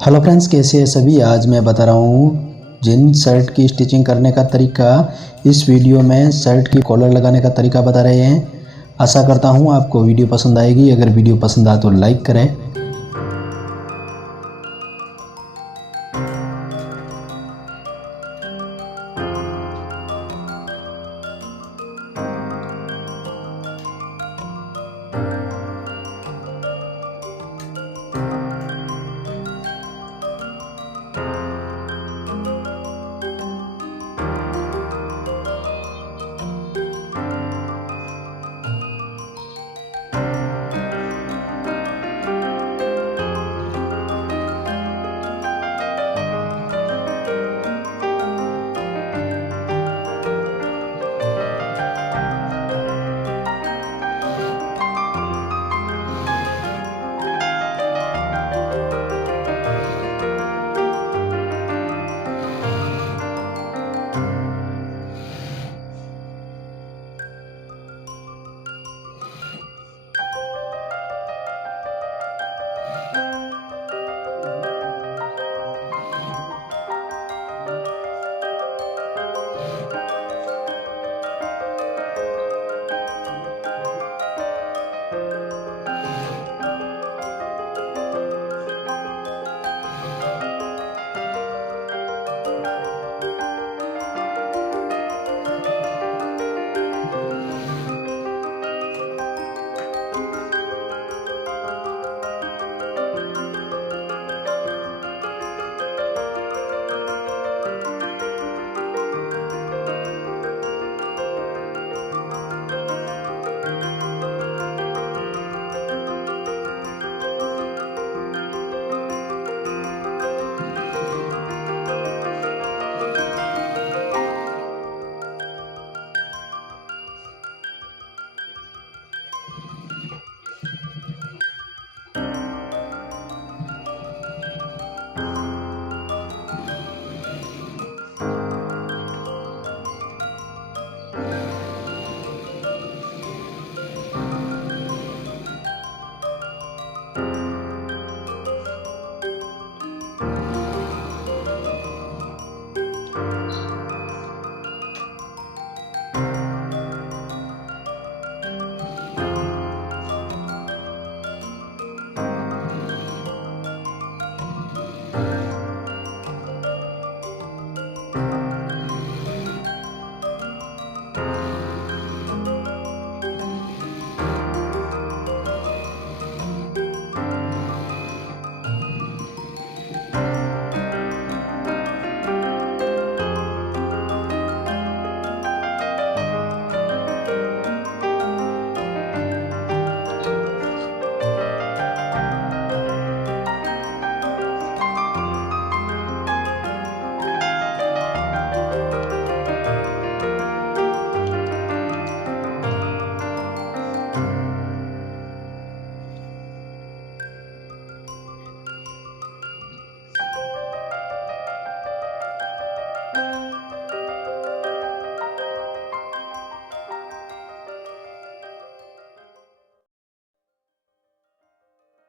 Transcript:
Hello friends, कैसे हैं सभी। आज मैं बता रहा हूँ जिन शर्ट की स्टिचिंग करने का तरीका। इस वीडियो में शर्ट की कॉलर लगाने का तरीका बता रहे हैं। आशा करता हूँ आपको वीडियो पसंद आएगी। अगर वीडियो पसंद आए तो लाइक करें।